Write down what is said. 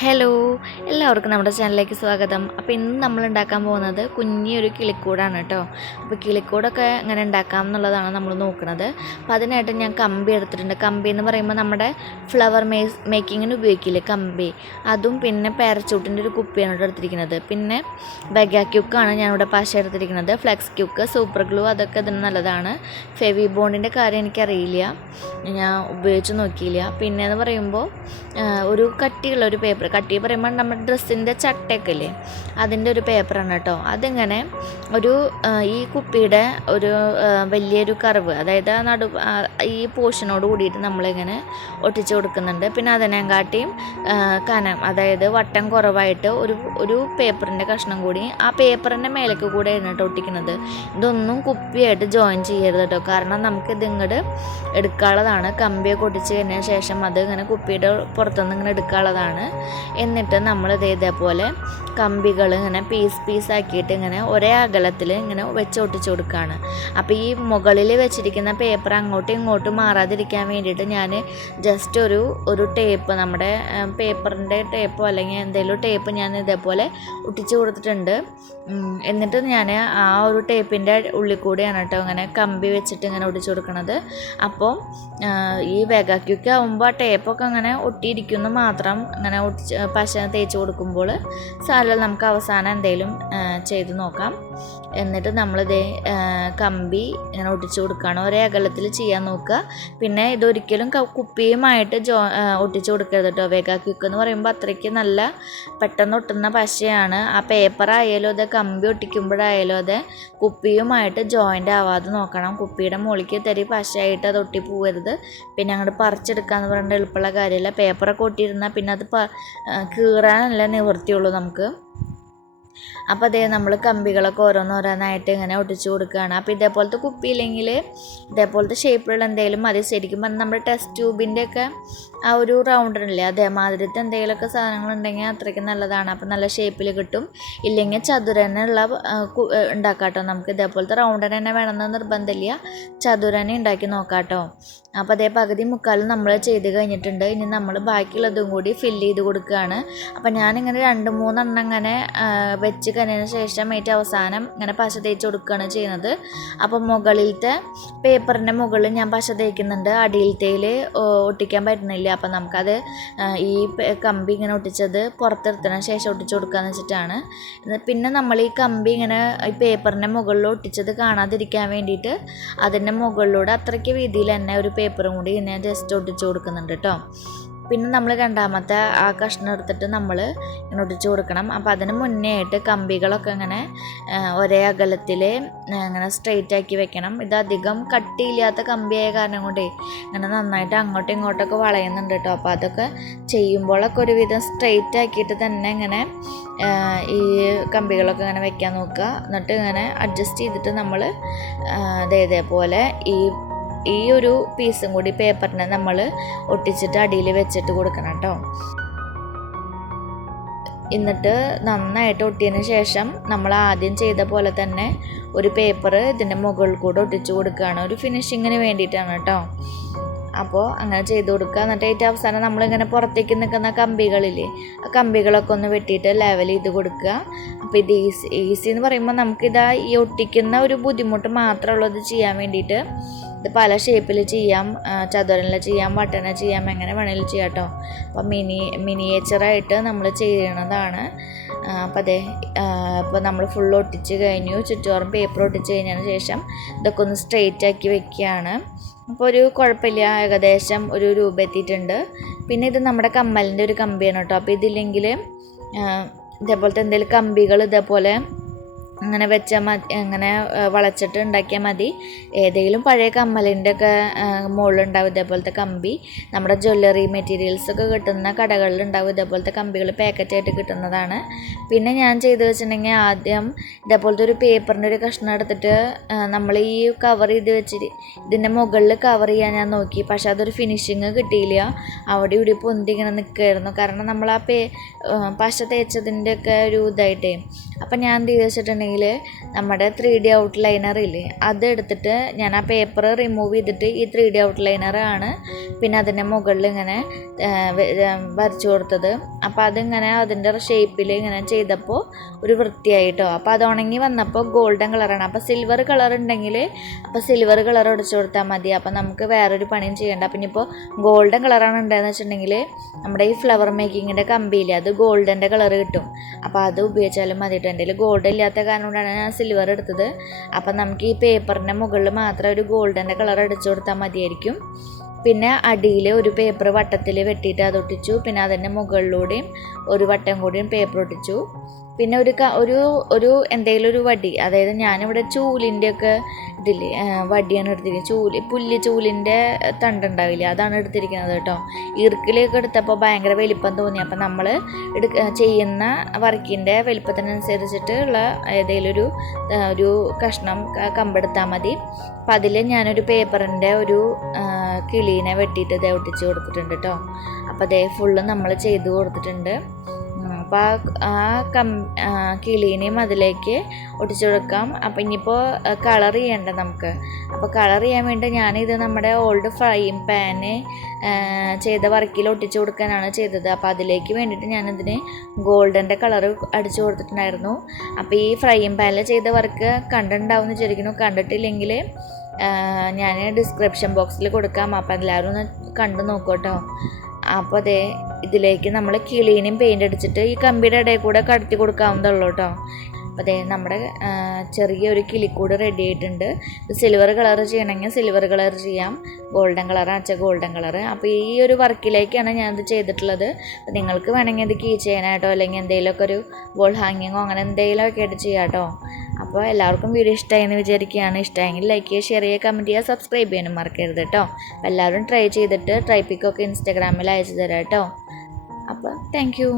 Hello, എല്ലാവർക്കും നമ്മുടെ ചാനലിലേക്ക് സ്വാഗതം. അപ്പോൾ ഇന്ന് നമ്മൾ ഉണ്ടാക്കാൻ പോകുന്നത് കുഞ്ഞൊരു കിളിക്കൂടാണ് കേട്ടോ. അപ്പോൾ കിളിക്കൂടൊക്കെ എങ്ങനെ ഉണ്ടാക്കാം എന്നുള്ളതാണ് നമ്മൾ നോക്കുന്നത്. അപ്പോൾ അതിനായിട്ട് ഞാൻ കമ്പി എടുത്തിട്ടുണ്ട്. കമ്പി എന്ന് പറയുമ്പോൾ നമ്മുടെ ഫ്ലവർ മേക്കിങ്ങിന് ഉപയോഗിക്കില്ലേ കമ്പി, അതും പിന്നെ പാരച്ചൂട്ടിൻ്റെ ഒരു കുപ്പിയാണ് ഇവിടെ എടുത്തിരിക്കുന്നത്. പിന്നെ ബഗ ക്യൂക്കാണ് ഞാനിവിടെ പശ എടുത്തിരിക്കുന്നത്. ഫ്ലെക്സ് ക്യൂക്ക്, സൂപ്പർ ഗ്ലൂ അതൊക്കെ ഇതിന് നല്ലതാണ്. ഫെവി ബോണ്ടിൻ്റെ കാര്യം എനിക്കറിയില്ല, ഞാൻ ഉപയോഗിച്ച് നോക്കിയില്ല. പിന്നെ എന്ന് പറയുമ്പോൾ ഒരു കട്ടിയുള്ള ഒരു പേപ്പർ, കട്ടി പറയുമ്പോൾ നമ്മുടെ ഡ്രസ്സിൻ്റെ ചട്ടയൊക്കെ ഇല്ലേ അതിൻ്റെ ഒരു പേപ്പറാണ് കേട്ടോ. അതിങ്ങനെ ഒരു ഈ കുപ്പിയുടെ ഒരു വലിയൊരു കർവ്, അതായത് ഈ പോർഷനോട് കൂടിയിട്ട് നമ്മളിങ്ങനെ ഒട്ടിച്ച് കൊടുക്കുന്നുണ്ട്. പിന്നെ അതിനെക്കാട്ടിയും കനം, അതായത് വട്ടം കുറവായിട്ട് ഒരു പേപ്പറിൻ്റെ കഷ്ണം കൂടി ആ പേപ്പറിൻ്റെ മേലേക്ക് കൂടെ ആയിട്ട് ഒട്ടിക്കുന്നത്. ഇതൊന്നും കുപ്പിയായിട്ട് ജോയിൻ ചെയ്യരുത് കേട്ടോ, കാരണം നമുക്കിത് ഇങ്ങോട്ട് എടുക്കാനുള്ളതാണ്. കമ്പിയൊക്കെ ഒട്ടിച്ച് കഴിഞ്ഞതിന് ശേഷം അത് ഇങ്ങനെ കുപ്പിയുടെ പുറത്തുനിന്ന് ഇങ്ങനെ എടുക്കാനുള്ളതാണ്. എന്നിട്ട് നമ്മൾ ഇതേപോലെ കമ്പികൾ ഇങ്ങനെ പീസാക്കിയിട്ട് ഇങ്ങനെ ഒരേ അകലത്തിൽ ഇങ്ങനെ വെച്ച് ഒട്ടിച്ച് കൊടുക്കുകയാണ്. അപ്പോൾ ഈ മുകളിൽ വെച്ചിരിക്കുന്ന പേപ്പർ അങ്ങോട്ടും ഇങ്ങോട്ടും മാറാതിരിക്കാൻ വേണ്ടിയിട്ട് ഞാൻ ജസ്റ്റ് ഒരു ടേപ്പ്, നമ്മുടെ പേപ്പറിൻ്റെ ടേപ്പോ അല്ലെങ്കിൽ എന്തെങ്കിലും ടേപ്പ് ഞാൻ ഇതേപോലെ ഒട്ടിച്ച് കൊടുത്തിട്ടുണ്ട്. എന്നിട്ട് ഞാൻ ആ ഒരു ടേപ്പിൻ്റെ ഉള്ളിൽ കൂടെയാണ് കേട്ടോ ഇങ്ങനെ കമ്പി വെച്ചിട്ട് ഇങ്ങനെ ഒട്ടിച്ച് കൊടുക്കുന്നത്. അപ്പോൾ ഈ വെഗാക്യൂക്ക് ആകുമ്പോൾ ആ ടേപ്പൊക്കെ അങ്ങനെ ഒട്ടിയിരിക്കുന്നു മാത്രം, അങ്ങനെ പശ തേച്ച് കൊടുക്കുമ്പോൾ സാരമില്ല, നമുക്ക് അവസാനം എന്തെങ്കിലും ചെയ്ത് നോക്കാം. എന്നിട്ട് നമ്മളിത് കമ്പി ഇങ്ങനെ ഒട്ടിച്ച് കൊടുക്കുകയാണ്. ഒരേ അകലത്തിൽ ചെയ്യാൻ നോക്കുക. പിന്നെ ഇതൊരിക്കലും കുപ്പിയുമായിട്ട് ഒട്ടിച്ച് കൊടുക്കരുത് കേട്ടോ. വെഗാക്യൂക്ക് എന്ന് പറയുമ്പോൾ അത്രയ്ക്ക് നല്ല പെട്ടെന്ന് ഒട്ടുന്ന പശയാണ്. ആ പേപ്പറായാലും അത് കമ്പി ഒട്ടിക്കുമ്പോഴായാലും അത് കുപ്പിയുമായിട്ട് ജോയിൻ്റ് ആവാതെ നോക്കണം. കുപ്പിയുടെ മുകളിലേക്ക് തരി പശയായിട്ട് അത് ഒട്ടിപ്പോവരുത്. പിന്നെ അങ്ങോട്ട് പറിച്ചെടുക്കാന്ന് പറഞ്ഞാൽ എളുപ്പമുള്ള കാര്യമല്ല. പേപ്പറൊക്കെ ഒട്ടിയിരുന്നാൽ പിന്നെ അത് കീറാനല്ല നിവൃത്തിയുള്ളൂ നമുക്ക്. അപ്പോൾ അതേ നമ്മൾ കമ്പികളൊക്കെ ഓരോന്നോരോന്നായിട്ട് ഇങ്ങനെ ഒട്ടിച്ച് കൊടുക്കുകയാണ്. അപ്പോൾ ഇതേപോലത്തെ കുപ്പിയില്ലെങ്കിൽ ഇതേപോലത്തെ ഷേപ്പിലുള്ള എന്തെങ്കിലും മതി. ശരിക്കും പറഞ്ഞാൽ നമ്മുടെ ടെസ്റ്റ് ട്യൂബിൻ്റെ ഒക്കെ ആ ഒരു റൗണ്ടറില്ലേ, അതേമാതിരത്തെ എന്തെങ്കിലുമൊക്കെ സാധനങ്ങളുണ്ടെങ്കിൽ അത്രയ്ക്ക് നല്ലതാണ്. അപ്പോൾ നല്ല ഷേപ്പിൽ കിട്ടും. ഇല്ലെങ്കിൽ ചതുരനുള്ള ഉണ്ടാക്കാം കേട്ടോ. നമുക്ക് ഇതേപോലത്തെ റൗണ്ടർ തന്നെ വേണമെന്ന് നിർബന്ധമില്ല, ചതുരനെ ഉണ്ടാക്കി നോക്കാം കേട്ടോ. അപ്പോൾ അതേ പകുതി മുക്കാലും നമ്മൾ ചെയ്ത് കഴിഞ്ഞിട്ടുണ്ട്. ഇനി നമ്മൾ ബാക്കിയുള്ളതും കൂടി ഫില്ല് ചെയ്ത് കൊടുക്കുകയാണ്. അപ്പോൾ ഞാനിങ്ങനെ 2-3 എണ്ണം ഇങ്ങനെ വെച്ച് കഴിഞ്ഞതിന് ശേഷം ഏറ്റവും അവസാനം ഇങ്ങനെ പശ തേച്ച് കൊടുക്കുകയാണ് ചെയ്യുന്നത്. അപ്പോൾ മുകളിലത്തെ പേപ്പറിൻ്റെ മുകളിൽ ഞാൻ പശ തേക്കുന്നുണ്ട്, അടിയിലത്തേൽ ഒട്ടിക്കാൻ പറ്റുന്നില്ല. അപ്പോൾ നമുക്കത് ഈ കമ്പി ഇങ്ങനെ ഒട്ടിച്ചത് പുറത്തെടുത്തതിന് ശേഷം ഒട്ടിച്ച് കൊടുക്കുകയെന്ന് വെച്ചിട്ടാണ്. പിന്നെ നമ്മൾ ഈ കമ്പി ഇങ്ങനെ ഈ പേപ്പറിൻ്റെ മുകളിൽ ഒട്ടിച്ചത് കാണാതിരിക്കാൻ വേണ്ടിയിട്ട് അതിൻ്റെ മുകളിലൂടെ അത്രയ്ക്ക് വീതിയിൽ തന്നെ ഒരു പേപ്പറും കൂടി ഇങ്ങനെ ജസ്റ്റ് ഒട്ടിച്ച് കൊടുക്കുന്നുണ്ട് കേട്ടോ. പിന്നെ നമ്മൾ രണ്ടാമത്തെ ആ കഷ്ണം എടുത്തിട്ട് നമ്മൾ ഇങ്ങനെ ഒട്ടിച്ച് കൊടുക്കണം. അപ്പോൾ അതിന് മുന്നേ ആയിട്ട് കമ്പികളൊക്കെ ഇങ്ങനെ ഒരേ അകലത്തിൽ ഇങ്ങനെ സ്ട്രെയിറ്റ് ആക്കി വെക്കണം. ഇതധികം കട്ടിയില്ലാത്ത കമ്പിയായ കാരണം കൊണ്ടേ ഇങ്ങനെ നന്നായിട്ട് അങ്ങോട്ടും ഇങ്ങോട്ടൊക്കെ വളയുന്നുണ്ട് കേട്ടോ. അപ്പോൾ അതൊക്കെ ചെയ്യുമ്പോഴൊക്കെ ഒരുവിധം സ്ട്രെയിറ്റ് ആക്കിയിട്ട് തന്നെ ഇങ്ങനെ ഈ കമ്പികളൊക്കെ ഇങ്ങനെ വെക്കാൻ നോക്കുക. എന്നിട്ട് ഇങ്ങനെ അഡ്ജസ്റ്റ് ചെയ്തിട്ട് നമ്മൾ ഇതേപോലെ ഈ ഒരു പീസും കൂടി പേപ്പറിനെ നമ്മൾ ഒട്ടിച്ചിട്ട് അടിയിൽ വെച്ചിട്ട് കൊടുക്കണം കേട്ടോ. എന്നിട്ട് നന്നായിട്ട് ഒട്ടിയതിന് ശേഷം നമ്മൾ ആദ്യം ചെയ്ത പോലെ തന്നെ ഒരു പേപ്പർ ഇതിൻ്റെ മുകളിൽ കൂടെ ഒട്ടിച്ച് കൊടുക്കുകയാണ്. ഒരു ഫിനിഷിങ്ങിന് വേണ്ടിയിട്ടാണ് കേട്ടോ. അപ്പോൾ അങ്ങനെ ചെയ്ത് കൊടുക്കുക. എന്നിട്ട് ഏറ്റവും അവസാനം നമ്മളിങ്ങനെ പുറത്തേക്ക് നിൽക്കുന്ന കമ്പികളില്ലേ, ആ കമ്പികളൊക്കെ ഒന്ന് വെട്ടിയിട്ട് ലെവൽ ചെയ്ത് കൊടുക്കുക. അപ്പോൾ ഇത് ഈസി എന്ന് പറയുമ്പോൾ നമുക്കിതാ ഈ ഒട്ടിക്കുന്ന ഒരു ബുദ്ധിമുട്ട് മാത്രമുള്ളത് ചെയ്യാൻ വേണ്ടിയിട്ട്. ഇത് പല ഷേപ്പിൽ ചെയ്യാം, ചതുരനിൽ ചെയ്യാം, വട്ടന ചെയ്യാം, എങ്ങനെ വേണമെങ്കിലും ചെയ്യാം കേട്ടോ. അപ്പോൾ മിനിയേച്ചറായിട്ട് നമ്മൾ ചെയ്യണതാണ്. അപ്പോൾ ഇപ്പോൾ നമ്മൾ ഫുൾ ഒട്ടിച്ച് കഴിഞ്ഞു. ചുറ്റോറും പേപ്പർ ഒട്ടിച്ച് കഴിഞ്ഞതിന് ശേഷം ഇതൊക്കെ ഒന്ന് സ്ട്രെയിറ്റ് ആക്കി വെക്കുകയാണ്. അപ്പോൾ ഒരു കുഴപ്പമില്ല, ഏകദേശം ഒരു രൂപ എത്തിയിട്ടുണ്ട്. പിന്നെ ഇത് നമ്മുടെ കമ്മലിൻ്റെ ഒരു കമ്പിയാണ് കേട്ടോ. അപ്പോൾ ഇതില്ലെങ്കിൽ ഇതേപോലത്തെ എന്തെങ്കിലും കമ്പികൾ ഇതേപോലെ അങ്ങനെ വെച്ചാൽ മതി, അങ്ങനെ വളച്ചിട്ട് ഉണ്ടാക്കിയാൽ മതി. ഏതെങ്കിലും പഴയ കമ്മലിൻ്റെ ഒക്കെ മുകളിലുണ്ടാവും ഇതേപോലത്തെ കമ്പി. നമ്മുടെ ജ്വല്ലറി മെറ്റീരിയൽസൊക്കെ കിട്ടുന്ന കടകളിലുണ്ടാവും ഇതേപോലത്തെ കമ്പികൾ, പാക്കറ്റായിട്ട് കിട്ടുന്നതാണ്. പിന്നെ ഞാൻ ചെയ്ത് വെച്ചിട്ടുണ്ടെങ്കിൽ ആദ്യം ഇതേപോലത്തെ ഒരു പേപ്പറിൻ്റെ ഒരു കഷ്ണം എടുത്തിട്ട് നമ്മൾ ഈ കവർ ചെയ്ത് വെച്ചിട്ട് ഇതിൻ്റെ മുകളിൽ കവർ ചെയ്യാൻ ഞാൻ നോക്കി. പക്ഷെ അതൊരു ഫിനിഷിങ് കിട്ടിയില്ല, അവിടെ ഇവിടെ പൊന്തി ഇങ്ങനെ നിൽക്കുമായിരുന്നു. കാരണം നമ്മൾ ആ പശ തേച്ചതിൻ്റെ ഒക്കെ ഒരു ഇതായിട്ടേ. അപ്പം ഞാൻ എന്ത് ചെയ്ത് വെച്ചിട്ടുണ്ടെങ്കിൽ വെച്ചിട്ടുണ്ടെങ്കിൽ നമ്മുടെ 3D ഔട്ട്ലൈനർ ഇല്ലേ, അതെടുത്തിട്ട് ഞാൻ ആ പേപ്പർ റിമൂവ് ചെയ്തിട്ട് ഈ 3D ഔട്ട്ലൈനറാണ് പിന്നെ അതിൻ്റെ മുകളിൽ ഇങ്ങനെ വരച്ചു കൊടുത്തത്. അപ്പോൾ അതിങ്ങനെ അതിൻ്റെ ഷേപ്പിൽ ഇങ്ങനെ ചെയ്തപ്പോൾ ഒരു വൃത്തിയായിട്ടോ. അപ്പോൾ അത് ഉണങ്ങി വന്നപ്പോൾ ഗോൾഡൻ കളറാണ്. അപ്പോൾ സിൽവർ കളർ ഉണ്ടെങ്കിൽ അപ്പോൾ സിൽവർ കളർ ഒടിച്ചു കൊടുത്താൽ മതി. അപ്പോൾ നമുക്ക് വേറൊരു പണിയും ചെയ്യേണ്ട. പിന്നെ ഇപ്പോൾ ഗോൾഡൻ കളറാണ് ഉണ്ടായെന്ന് വെച്ചിട്ടുണ്ടെങ്കിൽ നമ്മുടെ ഈ ഫ്ലവർ മേക്കിങ്ങിൻ്റെ കമ്പിയില്ലേ, അത് ഗോൾഡൻ്റെ കളർ കിട്ടും. അപ്പോൾ അത് ഉപയോഗിച്ചാലും മതിയിട്ട്. എൻ്റെ കയ്യിൽ ഗോൾഡ് ഇല്ലാത്ത കാരണം കൊണ്ടാണ് ഞാൻ സിൽവർ എടുത്തത്. അപ്പം നമുക്ക് ഈ പേപ്പറിൻ്റെ മുകളിൽ മാത്രം ഒരു ഗോൾഡൻ്റെ കളർ അടിച്ചു കൊടുത്താൽ മതിയായിരിക്കും. പിന്നെ അടിയിൽ ഒരു പേപ്പർ വട്ടത്തിൽ വെട്ടിയിട്ട് അത് ഒട്ടിച്ചു. പിന്നെ അതിൻ്റെ മുകളിലൂടെയും ഒരു വട്ടം കൂടിയും പേപ്പർ ഒട്ടിച്ചു. പിന്നെ ഒരു എന്തെങ്കിലും ഒരു വടി, അതായത് ഞാനിവിടെ ചൂലിൻ്റെയൊക്കെ ഇതില്ലേ വടിയാണ് എടുത്തിരിക്കുന്നത്. പുല്ല് ചൂലിൻ്റെ തണ്ടുണ്ടാവില്ലേ, അതാണ് എടുത്തിരിക്കുന്നത് കേട്ടോ. ഇറുക്കിലേക്ക് എടുത്തപ്പോൾ ഭയങ്കര വലിപ്പം തോന്നി. അപ്പം നമ്മൾ ചെയ്യുന്ന വർക്കിൻ്റെ വലിപ്പത്തിനനുസരിച്ചിട്ടുള്ള ഏതെങ്കിലും ഒരു കഷ്ണം കമ്പെടുത്താൽ മതി. അപ്പം അതിൽ ഞാനൊരു പേപ്പറിൻ്റെ ഒരു കിളീനെ വെട്ടിയിട്ട് ഇതേ ഒട്ടിച്ച് കൊടുത്തിട്ടുണ്ട് കേട്ടോ. അപ്പോൾ അതേ ഫുള്ള് നമ്മൾ ചെയ്ത് കൊടുത്തിട്ടുണ്ട്. അപ്പോൾ ആ കിളീനെയും അതിലേക്ക് ഒട്ടിച്ചു കൊടുക്കാം. അപ്പോൾ ഇനിയിപ്പോൾ കളർ ചെയ്യണ്ട നമുക്ക്. അപ്പോൾ കളർ ചെയ്യാൻ വേണ്ടി ഞാനിത് നമ്മുടെ ഓൾഡ് ഫ്രൈയിങ് പാന് ചെയ്ത വർക്കിൽ ഒട്ടിച്ചു കൊടുക്കാനാണ് ചെയ്തത്. അപ്പോൾ അതിലേക്ക് വേണ്ടിയിട്ട് ഞാനിതിന് ഗോൾഡൻ്റെ കളർ അടിച്ചു കൊടുത്തിട്ടുണ്ടായിരുന്നു. അപ്പോൾ ഈ ഫ്രൈയിങ് പാനിൽ ചെയ്ത വർക്ക് കണ്ടിട്ടുണ്ടാവും എന്ന് വിചാരിക്കുന്നു. കണ്ടിട്ടില്ലെങ്കിൽ ഞാൻ ഡിസ്ക്രിപ്ഷൻ ബോക്സിൽ കൊടുക്കാം. അപ്പോൾ എല്ലാവരും ഒന്ന് കണ്ടു നോക്കൂ കേട്ടോ. അപ്പോൾ അതേ ഇതിലേക്ക് നമ്മൾ കിളീനെയും പെയിൻ്റ് അടിച്ചിട്ട് ഈ കമ്പിയുടെ ഇടയിൽ കൂടെ കടത്തി കൊടുക്കാവുന്നതുള്ളൂ കേട്ടോ. അപ്പോൾ അതേ നമ്മുടെ ചെറിയൊരു കിളിക്കൂട് റെഡി ആയിട്ടുണ്ട്. ഇത് സിൽവർ കളർ ചെയ്യണമെങ്കിൽ സിൽവർ കളർ ചെയ്യാം, ഗോൾഡൻ കളറാണ് വെച്ചാൽ ഗോൾഡൻ കളർ. അപ്പോൾ ഈ ഒരു വർക്കിലേക്കാണ് ഞാനിത് ചെയ്തിട്ടുള്ളത്. അപ്പോൾ നിങ്ങൾക്ക് വേണമെങ്കിൽ ഇത് കീ ചെയ്യാനായിട്ടോ അല്ലെങ്കിൽ എന്തെങ്കിലുമൊക്കെ ഒരു വോൾ ഹാങ്ങിങ്ങോ അങ്ങനെ എന്തെങ്കിലുമൊക്കെ ആയിട്ട് ചെയ്യാം കേട്ടോ. അപ്പോൾ എല്ലാവർക്കും വീഡിയോ ഇഷ്ടമായെന്ന് വിചാരിക്കുകയാണ്. ഇഷ്ടമായെങ്കിൽ ലൈക്ക് ചെയ്യുക, ഷെയർ ചെയ്യുക, കമൻറ്റ് ചെയ്യുക, സബ്സ്ക്രൈബ് ചെയ്യാനും മറക്കരുത് കേട്ടോ. അപ്പോൾ എല്ലാവരും ട്രൈ ചെയ്തിട്ട് ട്രൈ പിക്കൊക്കെ ഇൻസ്റ്റാഗ്രാമിൽ അയച്ചു തരാം കേട്ടോ. അപ്പോൾ താങ്ക് യു.